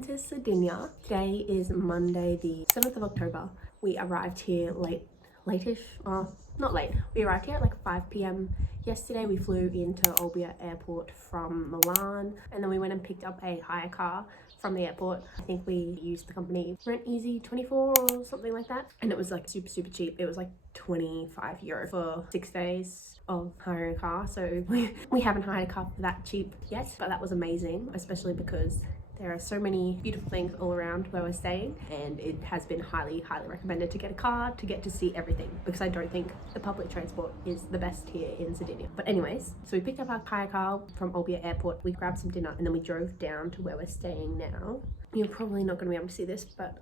welcome to Sardinia. Today is Monday the 7th of October. We arrived here late-ish, not late. We arrived here at like 5 p.m. yesterday. We flew into Olbia airport from Milan, and then we went and picked up a hire car from the airport. I think we used the company Rent Easy 24 or something like that, and it was like super cheap. It was like €25 for 6 days of hiring a car. So we haven't hired a car for that cheap yet, but that was amazing, especially because there are so many beautiful things all around where we're staying, and it has been highly recommended to get a car to get to see everything, because I don't think the public transport is the best here in Sardinia. But anyways, so we picked up our hire car from Olbia airport, we grabbed some dinner, and then we drove down to where we're staying now. You're probably not going to be able to see this, but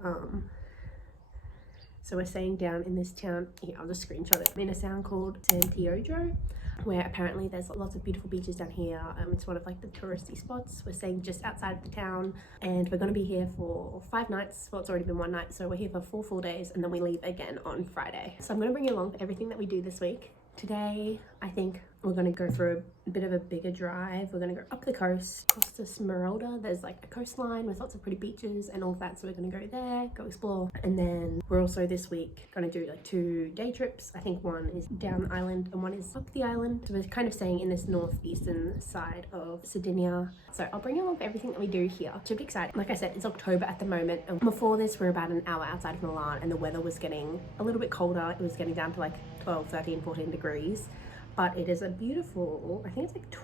so we're staying down in this town. Here, I'll just screenshot it. In a town called San Teodoro, where apparently there's lots of beautiful beaches down here. It's one of like the touristy spots. We're staying just outside of the town, and we're going to be here for 5 nights. Well, it's already been 1 night, so we're here for 4 full days, and then we leave again on Friday. So I'm going to bring you along for everything that we do this week. Today, I think we're going to go for a bit of a bigger drive. We're going to go up the coast, Costa Smerelda. There's like a coastline with lots of pretty beaches and all of that. So we're going to go there, go explore. And then we're also this week going to do like 2 day trips. I think one is down the island and one is up the island. So we're kind of staying in this northeastern side of Sardinia. So I'll bring you along for everything that we do here. Should be exciting. Like I said, it's October at the moment. And before this, we're about an hour outside of Milan, and the weather was getting a little bit colder. It was getting down to like 12, 13, 14 degrees. But it is a beautiful, I think it's like,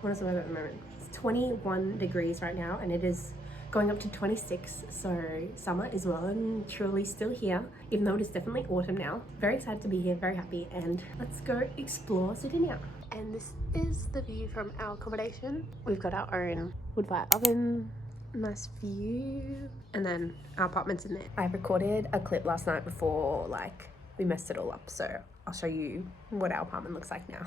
what is the weather at the moment? It's 21 degrees right now, and it is going up to 26. So summer is well and truly still here, even though it is definitely autumn now. Very excited to be here, very happy, and let's go explore Sardinia. And this is the view from our accommodation. We've got our own wood-fired oven, nice view, and then our apartment's in there. I recorded a clip last night before like we messed it all up, so I'll show you what our apartment looks like now.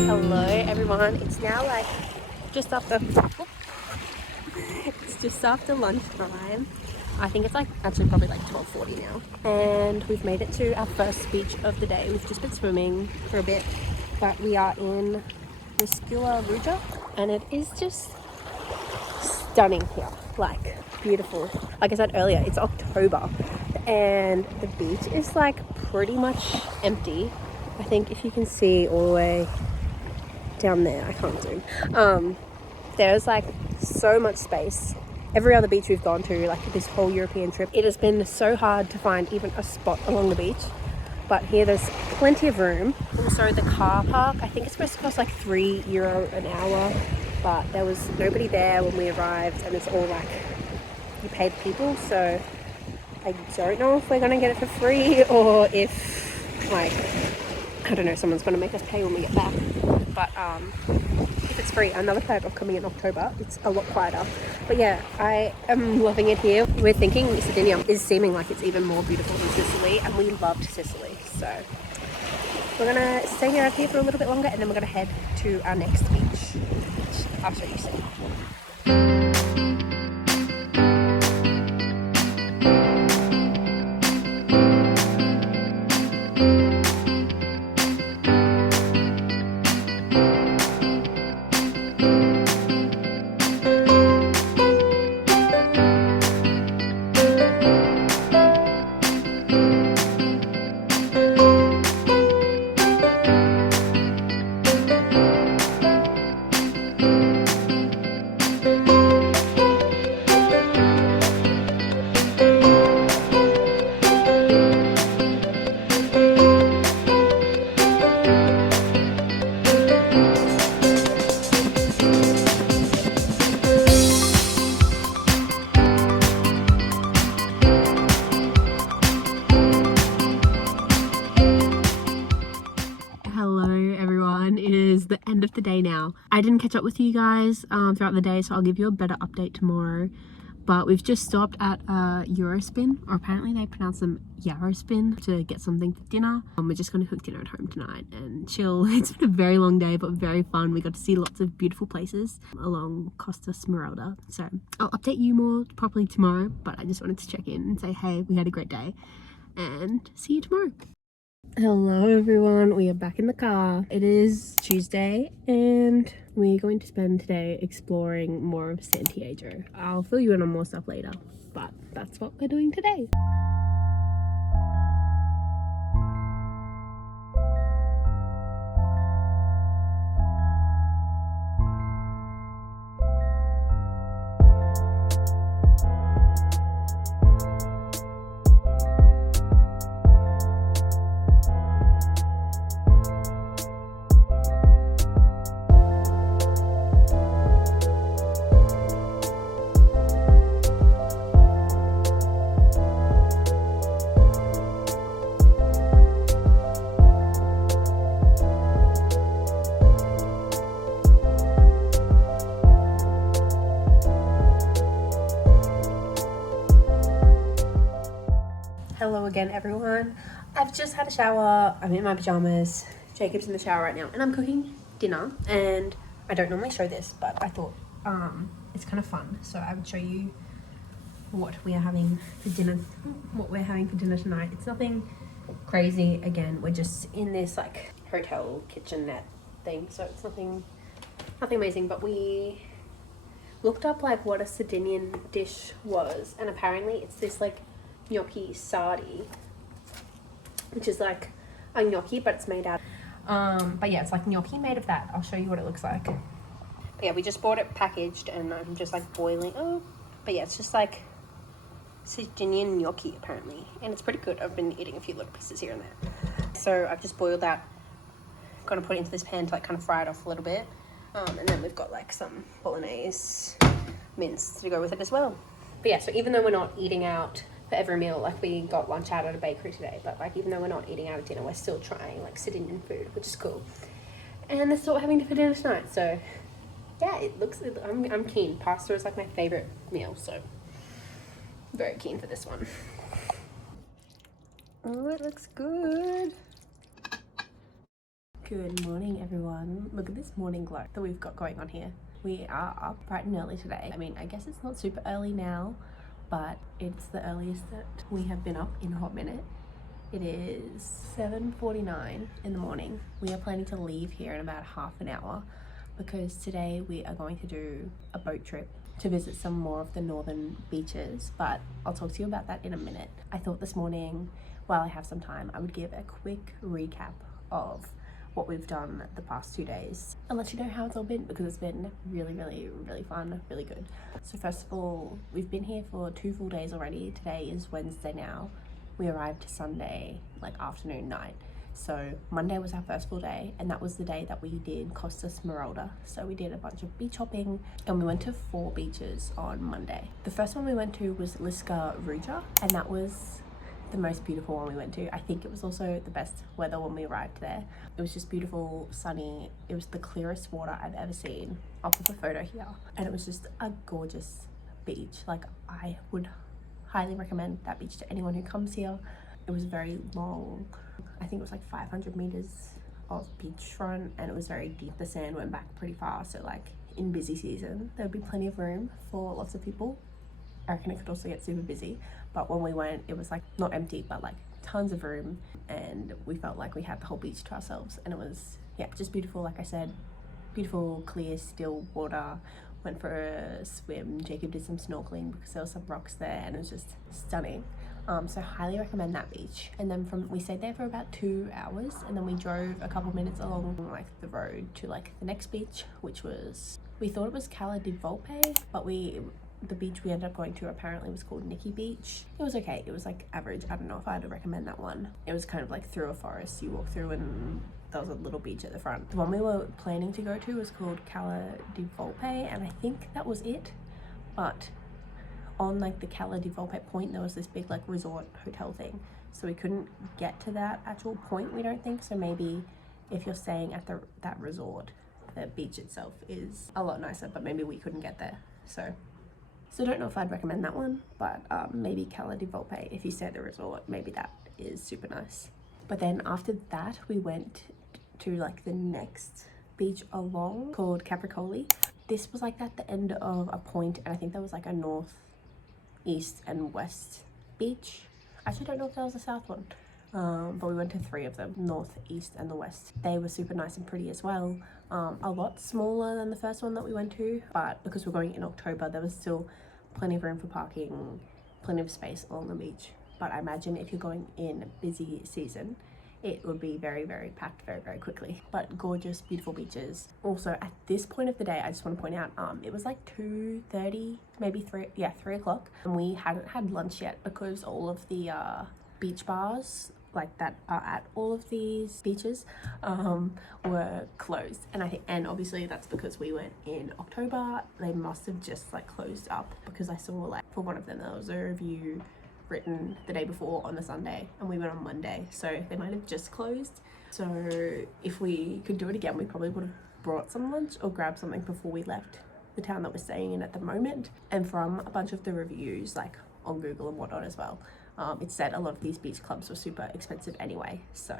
Hello everyone, it's now like just after lunchtime. I think it's like actually probably like 12:40 now, and we've made it to our first beach of the day. We've just been swimming for a bit, but we are in Ruja, and it is just stunning here, like beautiful. Like I said earlier, it's October and the beach is like pretty much empty. I think if you can see all the way down there, I can't zoom. There's like so much space. Every other beach we've gone to, like this whole European trip, it has been so hard to find even a spot along the beach, but here there's plenty of room. Also the car park, I think it's supposed to cost like €3 an hour, but there was nobody there when we arrived, and it's all like you pay the people. So I don't know if we're gonna get it for free or if like, I don't know, someone's gonna make us pay when we get back. But if it's free, another perk of coming in October, it's a lot quieter. But yeah, I am loving it here. We're thinking Sardinia is seeming like it's even more beautiful than Sicily, and we loved Sicily. So we're gonna stay here for a little bit longer, and then we're gonna head to our next beach, which I'll show you soon. end of the day now. I didn't catch up with you guys throughout the day, so I'll give you a better update tomorrow. But we've just stopped at Eurospin, or apparently they pronounce them Yarrospin, to get something for dinner. We're just going to cook dinner at home tonight and chill. It's been a very long day, but very fun. We got to see lots of beautiful places along Costa Smerelda. So I'll update you more properly tomorrow, but I just wanted to check in and say, hey, we had a great day, and see you tomorrow. Hello everyone, we are back in the car. It is Tuesday and we're going to spend today exploring more of San Teodoro. I'll fill you in on more stuff later, but that's what we're doing today. Hello again everyone. I've just had a shower, I'm in my pajamas, Jacob's in the shower right now, and I'm cooking dinner. And I don't normally show this, but I thought it's kind of fun, so I would show you what we're having for dinner tonight. It's nothing crazy. Again, we're just in this like hotel kitchenette thing, so it's nothing amazing, but we looked up like what a Sardinian dish was, and apparently it's this like gnocchi sardi, which is like a gnocchi but it's made out but yeah, it's like gnocchi made of that. I'll show you what it looks like. But yeah, we just bought it packaged and I'm just like boiling. But yeah, it's just like Sardinian gnocchi apparently, and it's pretty good. I've been eating a few little pieces here and there. So I've just boiled that, gonna put it into this pan to like kind of fry it off a little bit, and then we've got like some bolognese mince to go with it as well. But yeah, so even though we're not eating out for every meal, like we got lunch out at a bakery today, but like even though we're not eating out at dinner, we're still trying like Sardinian food, which is cool. And that's what we're having for dinner tonight. So yeah, I'm keen. Pasta is like my favorite meal, so very keen for this one. Oh, it looks good. Good morning everyone. Look at this morning glow that we've got going on here. We are up bright and early today. I mean, I guess it's not super early now, but it's the earliest that we have been up in a hot minute. It is 7:49 in the morning. We are planning to leave here in about half an hour because today we are going to do a boat trip to visit some more of the northern beaches, but I'll talk to you about that in a minute. I thought this morning, while I have some time, I would give a quick recap of what we've done the past 2 days and let you know how it's all been, because it's been really fun, really good. So first of all, we've been here for 2 full days already. Today is Wednesday now. We arrived Sunday like afternoon, night. So Monday was our first full day, and that was the day that we did Costa Smerelda. So we did a bunch of beach hopping and we went to 4 beaches on Monday. The first one we went to was Liska Ruja, and that was the most beautiful one we went to. I think it was also the best weather when we arrived there. It was just beautiful, sunny. It was the clearest water I've ever seen. I'll put the photo here. And it was just a gorgeous beach. Like, I would highly recommend that beach to anyone who comes here. It was very long. I think it was like 500 meters of beachfront, and it was very deep. The sand went back pretty far, so like in busy season there would be plenty of room for lots of people. I reckon it could also get super busy, but when we went, it was like not empty, but like tons of room, and we felt like we had the whole beach to ourselves. And it was, yeah, just beautiful. Like I said, beautiful, clear, still water. Went for a swim. Jacob did some snorkeling because there were some rocks there, and it was just stunning. So highly recommend that beach. And then we stayed there for about 2 hours, and then we drove a couple minutes along like the road to like the next beach, which was, we thought it was Cala Gogone, but the beach we ended up going to apparently was called Nikki Beach. It was okay. It was like average. I don't know if I'd recommend that one. It was kind of like through a forest you walk through, and there was a little beach at the front. The one we were planning to go to was called Cala Gogone, and I think that was it. But on like the Cala Gogone point, there was this big like resort hotel thing, so we couldn't get to that actual point, we don't think. So maybe if you're staying at that resort, the beach itself is a lot nicer, but maybe we couldn't get there. So don't know if I'd recommend that one, but maybe Cala di Volpe, if you stay at the resort, maybe that is super nice. But then after that, we went to like the next beach along called Capricoli. This was like at the end of a point, and I think there was like a north, east and west beach. I actually don't know if that was the south one, but we went to 3 of them, north, east and the west. They were super nice and pretty as well. A lot smaller than the first one that we went to, but because we're going in October, there was still plenty of room for parking, plenty of space along the beach. But I imagine if you're going in busy season, it would be very, very packed very, very quickly. But gorgeous, beautiful beaches. Also, at this point of the day, I just want to point out, it was like 2:30, maybe 3 o'clock, and we hadn't had lunch yet because all of the beach bars like that are at all of these beaches were closed. And obviously that's because we went in October. They must have just like closed up, because I saw like for one of them there was a review written the day before on the Sunday, and we went on Monday, so they might have just closed. So if we could do it again, we probably would have brought some lunch or grabbed something before we left the town that we're staying in at the moment. And from a bunch of the reviews, like on Google and whatnot as well, it said a lot of these beach clubs were super expensive anyway, so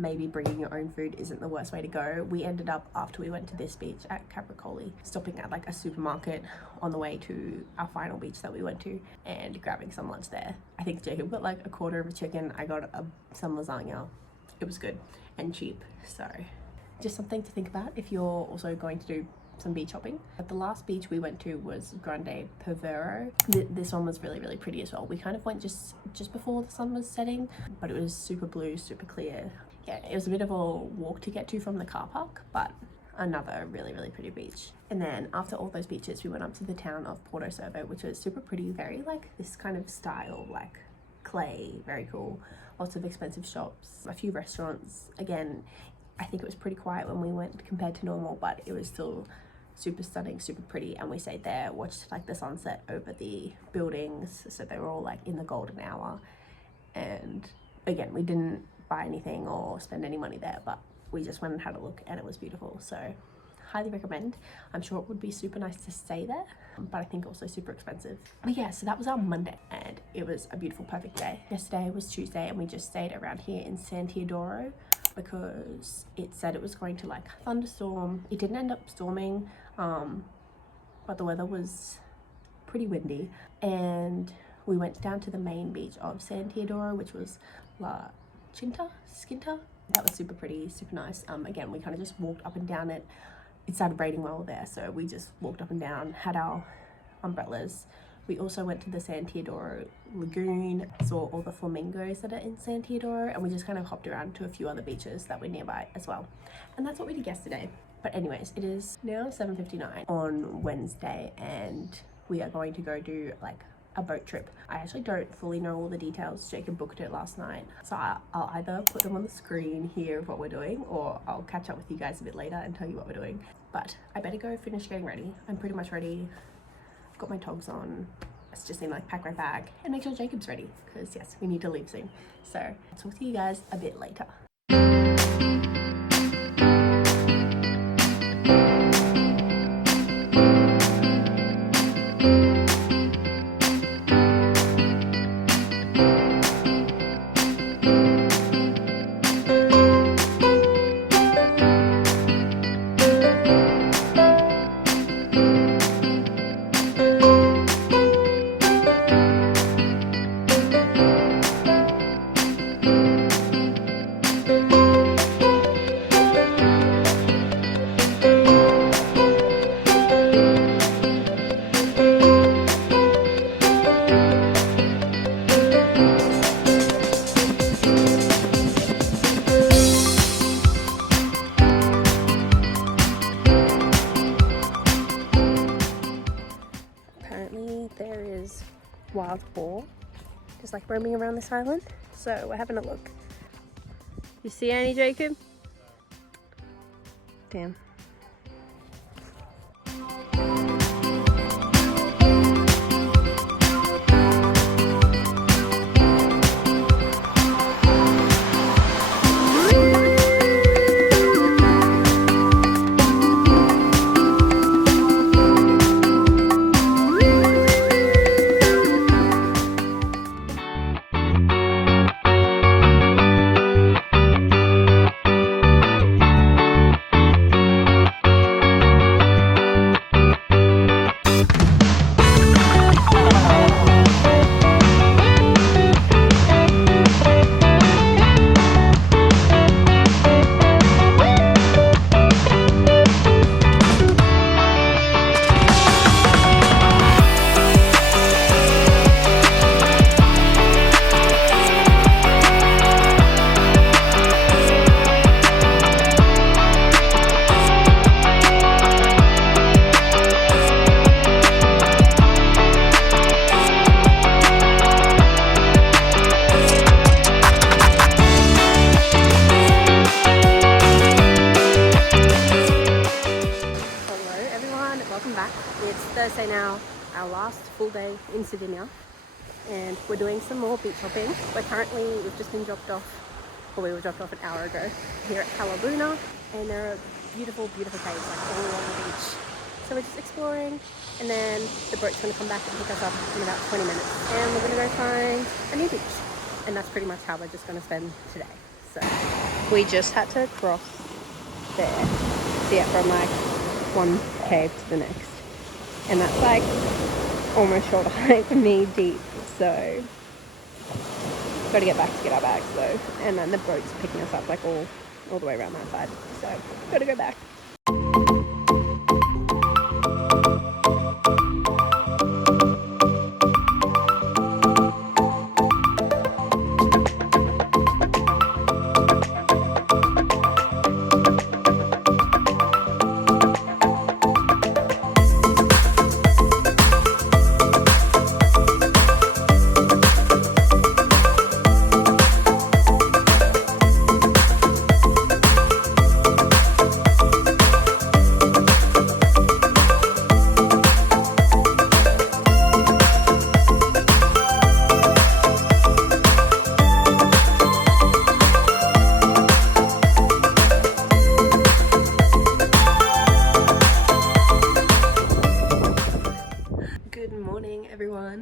maybe bringing your own food isn't the worst way to go. We ended up, after we went to this beach at Capricoli, stopping at like a supermarket on the way to our final beach that we went to and grabbing some lunch there. I think Jacob got like a quarter of a chicken. I got some lasagna. It was good and cheap, so just something to think about if you're also going to do some beach shopping. But the last beach we went to was Grande Pervero. This one was really, really pretty as well. We kind of went just before the sun was setting, but it was super blue, super clear. Yeah, it was a bit of a walk to get to from the car park, but another really, really pretty beach. And then after all those beaches, we went up to the town of Porto Cervo, which was super pretty, very like this kind of style, like clay, very cool. Lots of expensive shops, a few restaurants. Again, I think it was pretty quiet when we went compared to normal, but it was still super stunning, super pretty. And we stayed there, watched like the sunset over the buildings, so they were all like in the golden hour. And again, we didn't buy anything or spend any money there, but we just went and had a look, and it was beautiful. So highly recommend. I'm sure it would be super nice to stay there, but I think also super expensive. But yeah, so that was our Monday, and it was a beautiful, perfect day. Yesterday was Tuesday, and we just stayed around here in San Teodoro because it said it was going to like thunderstorm. It didn't end up storming, but the weather was pretty windy. And we went down to the main beach of San Teodoro, which was La Scinta. That was super pretty, super nice. Again, we kind of just walked up and down it. It started raining while we were there, so we just walked up and down, had our umbrellas. We also went to the San Teodoro Lagoon, saw all the flamingos that are in San Teodoro, and we just kind of hopped around to a few other beaches that were nearby as well. And that's what we did yesterday. But anyways, it is now 7:59 on Wednesday, and we are going to go do like a boat trip. I actually don't fully know all the details. Jacob booked it last night, so I'll either put them on the screen here of what we're doing, or I'll catch up with you guys a bit later and tell you what we're doing. But I better go finish getting ready. I'm pretty much ready. I've got my togs on. It's just need to like pack my bag and make sure Jacob's ready, because yes, we need to leave soon. So I'll talk to you guys a bit later. There is wild boar just like roaming around this island, so we're having a look. You see any, Jacob? Damn. Thursday now, our last full day in Sardinia, and we're doing some more beach hopping. We've just been dropped off, or we were dropped off an hour ago, here at Cala Gogone, and there are beautiful, beautiful caves like all along the beach. So we're just exploring, and then the boat's going to come back and pick us up in about 20 minutes, and we're going to go find a new beach. And that's pretty much how we're just going to spend today. So we just had to cross there to get from like one cave to the next, and that's like almost shoulder height, knee deep. So got to get back to get our bags though, and then the boat's picking us up like all the way around that side. So got to go back.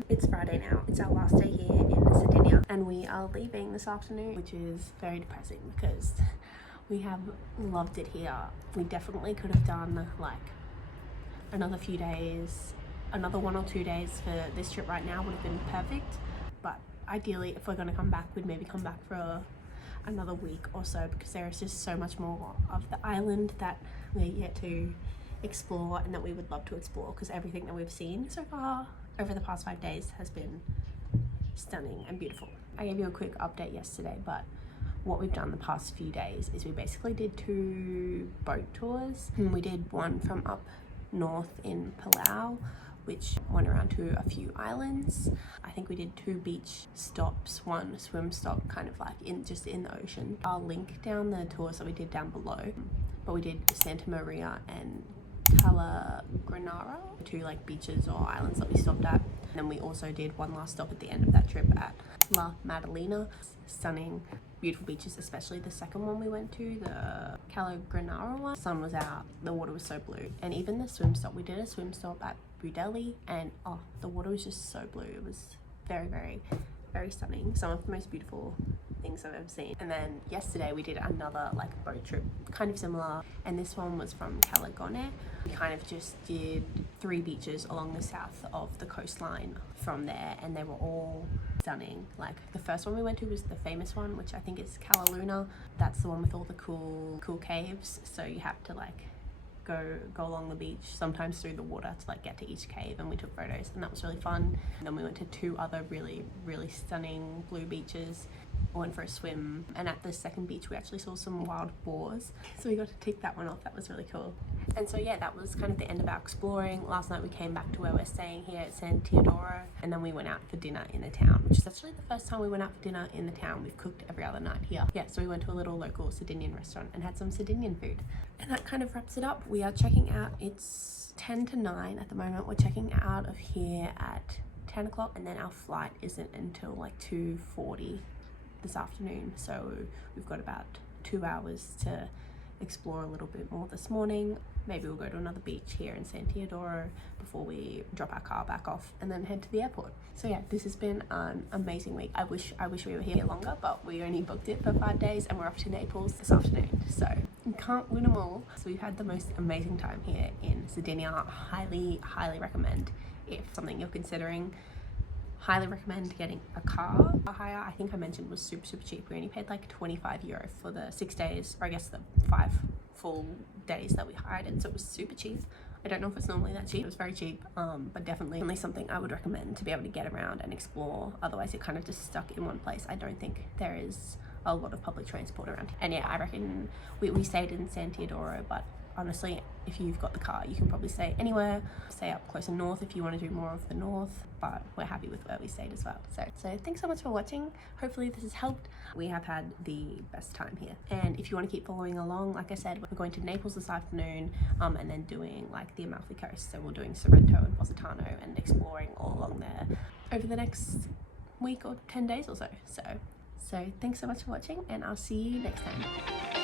It's Friday now. It's our last day here in Sardinia, and we are leaving this afternoon, which is very depressing because we have loved it here. We definitely could have done like another few days, another 1 or 2 days for this trip right now would have been perfect. But ideally, if we're going to come back, we'd maybe come back for another week or so, because there is just so much more of the island that we're yet to explore and that we would love to explore, because everything that we've seen so far over the past 5 days has been stunning and beautiful. I gave you a quick update yesterday, but what we've done the past few days is we basically did 2 boat tours. We did one from up north in Palau, which went around to a few islands. I think we did 2 beach stops, 1 swim stop kind of like just in the ocean. I'll link down the tours that we did down below, but we did Santa Maria and Cala Gogone, 2 like beaches or islands that we stopped at. And then we also did 1 last stop at the end of that trip at La Maddalena. Stunning, beautiful beaches, especially the second one we went to, the Cala Gogone one. The sun was out, the water was so blue. And even the swim stop, we did a swim stop at Budeli, and oh, the water was just so blue. It was very, very, very stunning. Some of the most beautiful things I've ever seen. And then yesterday we did another like boat trip, kind of similar, and this one was from Cala Gogone. We kind of just did 3 beaches along the south of the coastline from there, and they were all stunning. Like the first one we went to was the famous one, which I think is Cala Luna. That's the one with all the cool caves, so you have to like go along the beach, sometimes through the water, to like get to each cave, and we took photos, and that was really fun. And then we went to 2 other really, really stunning blue beaches. We went for a swim, and at the second beach we actually saw some wild boars, so we got to tick that one off. That was really cool. And so yeah, that was kind of the end of our exploring. Last night we came back to where we're staying here at San Teodoro, and then we went out for dinner in the town, which is actually the first time we went out for dinner in the town. We've cooked every other night here. Yeah, so we went to a little local Sardinian restaurant and had some Sardinian food. And that kind of wraps it up. We are checking out. It's 10 to 9 at the moment. We're checking out of here at 10 o'clock, and then our flight isn't until like 2:40 this afternoon. So we've got about 2 hours to explore a little bit more this morning. Maybe we'll go to another beach here in San Teodoro before we drop our car back off and then head to the airport. So yeah, this has been an amazing week. I wish we were here longer, but we only booked it for 5 days, and we're off to Naples this afternoon. So you can't win them all. So we've had the most amazing time here in Sardinia. Highly, highly recommend if something you're considering. Highly recommend getting a car. A hire, I think I mentioned, was super cheap. We only paid like €25 for the 6 days, or I guess the 5 full days that we hired it, so it was super cheap. I don't know if it's normally that cheap. It was very cheap, but definitely something I would recommend to be able to get around and explore. Otherwise you're kind of just stuck in one place. I don't think there is a lot of public transport around. And yeah, I reckon we stayed in San Teodoro, but honestly, if you've got the car, you can probably stay anywhere. Stay up closer north if you want to do more of the north, but we're happy with where we stayed as well. So thanks so much for watching. Hopefully this has helped. We have had the best time here, and if you want to keep following along, like I said, we're going to Naples this afternoon, and then doing like the Amalfi Coast. So we're doing Sorrento and Positano and exploring all along there over the next week or 10 days or so. So thanks so much for watching, and I'll see you next time.